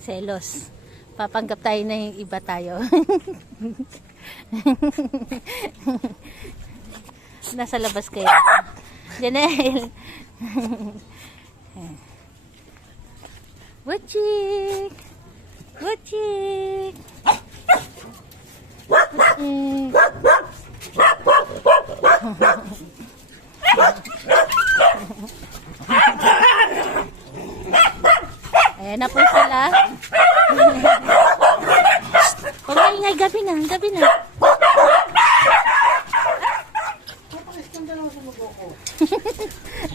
Selos. Papanggap tayo na yung iba tayo. Nasa labas kayo. Janelle. Wachik! Wachik! Wachik! Ayan na po sila. Huwag na ingay, gabi na, gabi na.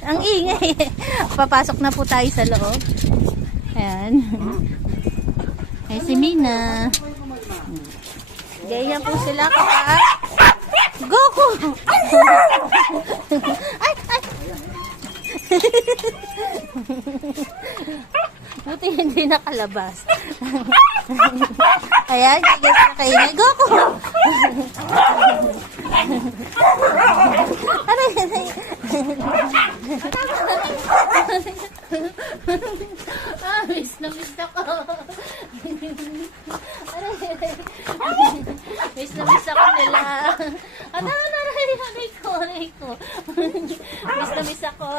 Ang ingay. Papasok na po tayo sa loob. Ayan. Ay, si Mina. Ganyan po sila ka. Goku! Ay, ay! Buti hindi nakalabas. Ayan, ganyan sila kayo. Goku! Aray, aray. Miss na ako. Miss ako nila. Aray ko. Miss ako.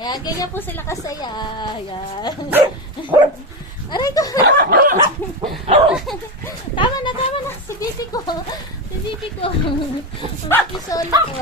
Ayan, ganyan po sila kasaya. Ayan. Aray ko. Tama na. Si Bibi ko. Ang solo ko.